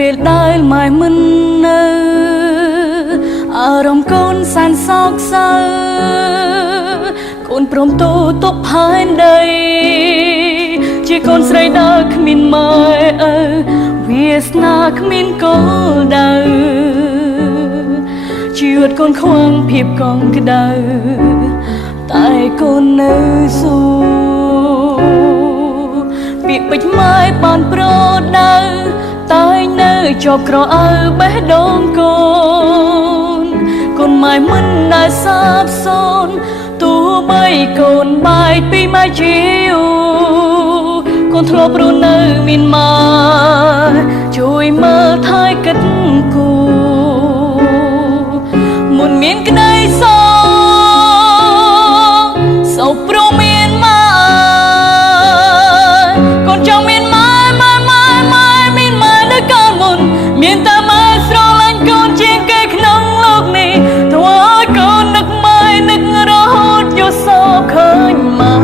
ពេលដែលម៉ែមិននៅអារម្មណ៍កូនសានសោកសៅកូនព្រមទូទុកផែនដីជាកូនស្រីដែលគ្មានម៉ែវាសនាគ្មានកូនដៅជីវិតកូនខ្វងភាពកងក្ដៅតែកូននៅស៊ូពាក្យពេចន៍ម៉ែបានប្រដៅតែនៅជាប់ក្រអៅបេះដូងកូនកូនម៉ែមិនដែលសាបសូន្យទោះបីកូនបែកពីម៉ែជាយូរកូនធ្លាប់រស់នៅមានម៉ែជួយមើលថែកិត្តគូមុនមានក្តីសោកព្រោះមានម៉ែកូនចង់មានម៉ែមានម៉ែនៅកាលមុនមានតែម៉ែស្រឡាញ់កូនជាងគេក្នុងលោកនេះធ្វើឲ្យកូននឹកម៉ែនឹករហូតយល់សោកឃើញម៉ែ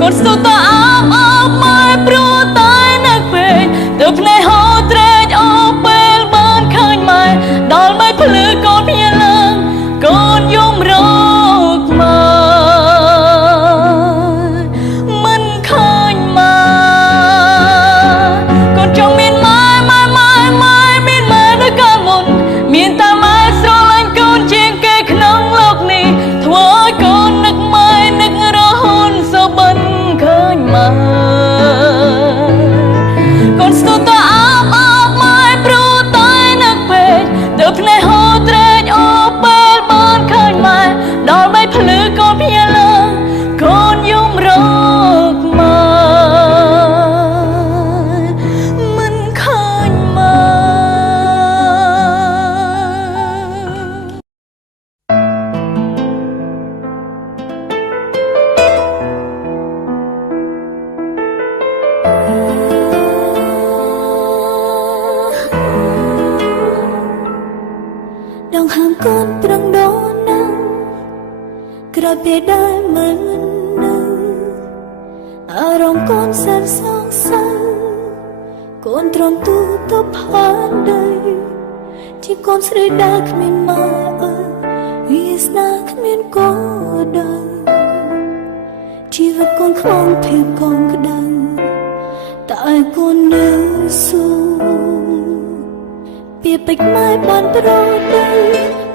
កូនស្ទុះតអបម៉ែព្រោះតែនឹកពេកទៅភ្នែកហូរត្រេកអូពេលបានឃើញម៉ែដល់ម៉ែភ្លឺកូនភ្ញាឡើងកូនយំរកម៉ែមិនឃើញម៉ែកូនចង់មានម៉ែមានម៉ែនៅកាលមុនមានតែម៉ែស្រឡាញ់កូនជាងគេក្នុងលោកនេះធ្វើឲ្យកូននឹកម៉ែនឹករហូតសូបិនឃើញម៉ែកូនស្ទុះតអបម៉ែព្រោះតែនឹកពេកទៅភ្នែកហូរត្រេកអូពេលបានឃើញម៉ែដល់ម៉ែភ្លឺកូនភ្ញាឡើងកូនយំរកម៉ែមិនឃើញម៉ែដងហាមកូនប្រឹងដូននឹងក្រោយពេលដែលមិននឹងអារម្មណ៍កូនសែនសងសៅកូនទ្រាំទូទៅផានដីជាកូនស្រីដែលគ្មានម៉ែវាសនាគ្មានកូនដៅជីវិតកូនខ្វងភាពកងក្ដៅតែកូននៅស៊ូពាក្យពេចន៍ម៉ែបានប្រដៅ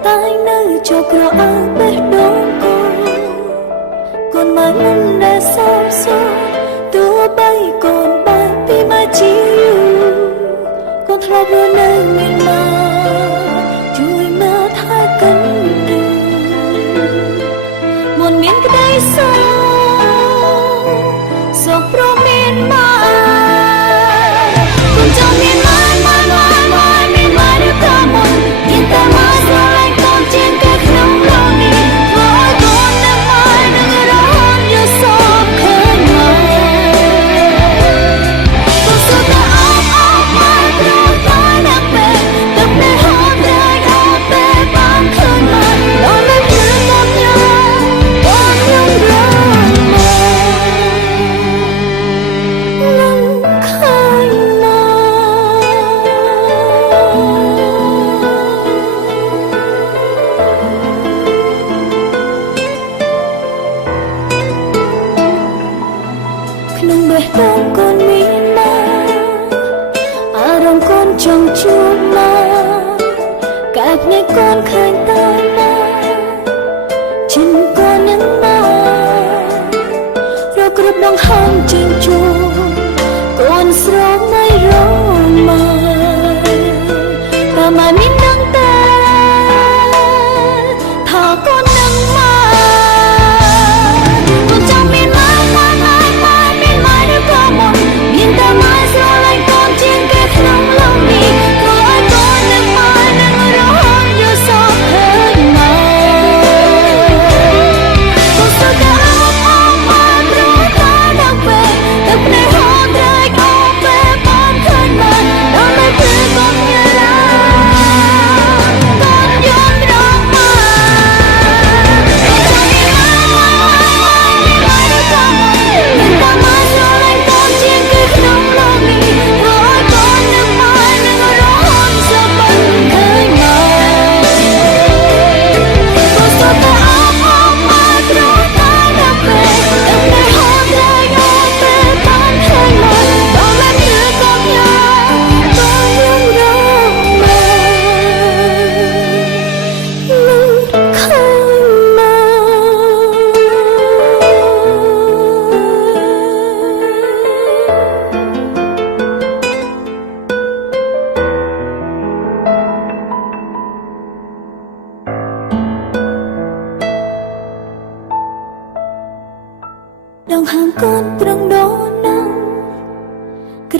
តែនៅជាប់ក្រអៅបេះដូងកូនម៉ែមិនដែលសោកសៅទោះបីកូនបែកពីម៉ែជាយូរកូនធ្លាប់រស់នៅមានម៉ែជួយមើលថែកិត្តគូមុនមានក្តីសោកព្រោះមានម៉ែកូនចង់មានម៉ែមានម៉ែនៅកាលមុនមានតែម៉ែស្រឡាញ់កូនជាងគេក្នុងលោកនេះធ្វើឲ្យកូននឹកម៉ែនឹករហូតយល់សោកឃើញម៉ែកូនស្ទុះតអបម៉ែព្រោះតែនឹកពេកទឹកភ្នែកហូរត្រេកអូពេលបានឃើញម៉ែដល់ម៉ែភ្លឺកូនភ្ញាកូនយំរកម៉ែមិនឃើញម៉ែក្នុងបេះដូងកូនមានម៉ែអារម្មណ៍កូនចង់ជួបម៉ែកាយភ្នែកកូនឃើញតែម៉ែចិនកូននឹងម៉ែរកគ្រប់ដងហងជើងជួបកូនស្រោមไม่រងម៉ែតែម៉ែមានដឹងតែថាកូននឹងម៉ែកូនចង់មានម៉ែមានម៉ែនៅកាលមុនមានតែម៉ែស្រឡាញ់កូនជាងគេក្នុងលោកនេះធ្វើឲ្យកូននឹកម៉ែនឹករហូតយល់សោកឃើញម៉ែកូនស្ទុះតអបម៉ែព្រោះតែនឹកពេកទឹកភ្នែក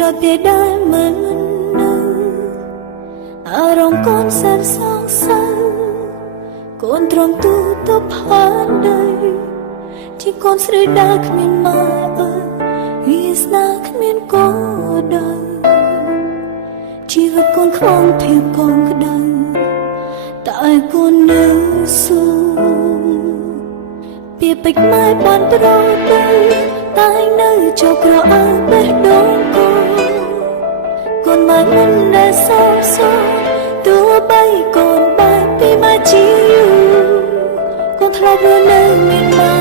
ក្រោយពេលដែលមិននឹងអារម្មណ៍កូនសែនសងសឹកកូនទ្រាំទូទៅផានដីជាកូនស្រីដែលគ្មានម៉ែឪវាសនាគ្មានកូនដៅជីវិតកូនខ្វងភាពកងក្ដៅតែកូននៅស៊ូពីពេចម៉ែបានប្រទៅតែនៅចោកក្រអើបេះដូងកូនម៉ែមិនដែលសោកសោកទោះបីកូនបែកពីម៉ែជាយូរកូនធ្លាប់រស់នៅមានម៉ែ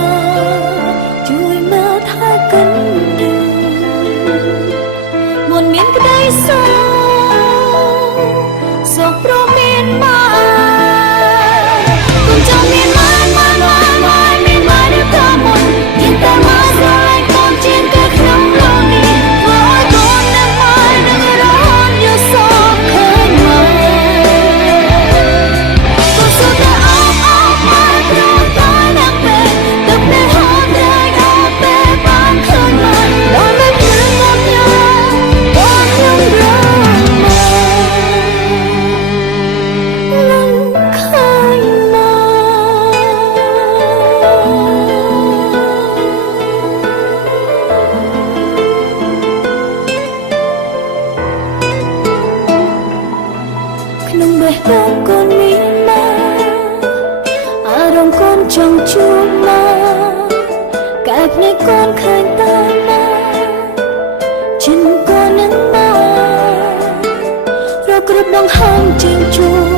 ជួយមើលថែកិនយូរមុនមានក្ដីសោកព្រមមានម៉ែកូនចង់មានម៉ែមានម៉ែនៅតាមមុនមានតែម៉ែស្រឡាញ់កូនជាងគេក្នុងលោកនេះធ្វើឲ្យកូននឹងម៉ែនឹងរហូតយកសោកឃើញម៉ែកូនសុទ្ធតែអោបម៉ែព្រោះតែដល់ពេលទឹកដែលហូរតែអោបពេលបានឃើញម៉ែដល់មិនព្រឹងអត់ញ៉ាកូនខ្ញុំរងម៉ែនឹងឃើញម៉ែក្នុងបេះដូងកូនមានម៉ែអារម្មណ៍កូនចង់ជួបម៉ែកែភ្នែកកូនឃើញតែម៉ែចិនកូននឹងម៉ែរកគ្រប់ដងហើមជើងជួប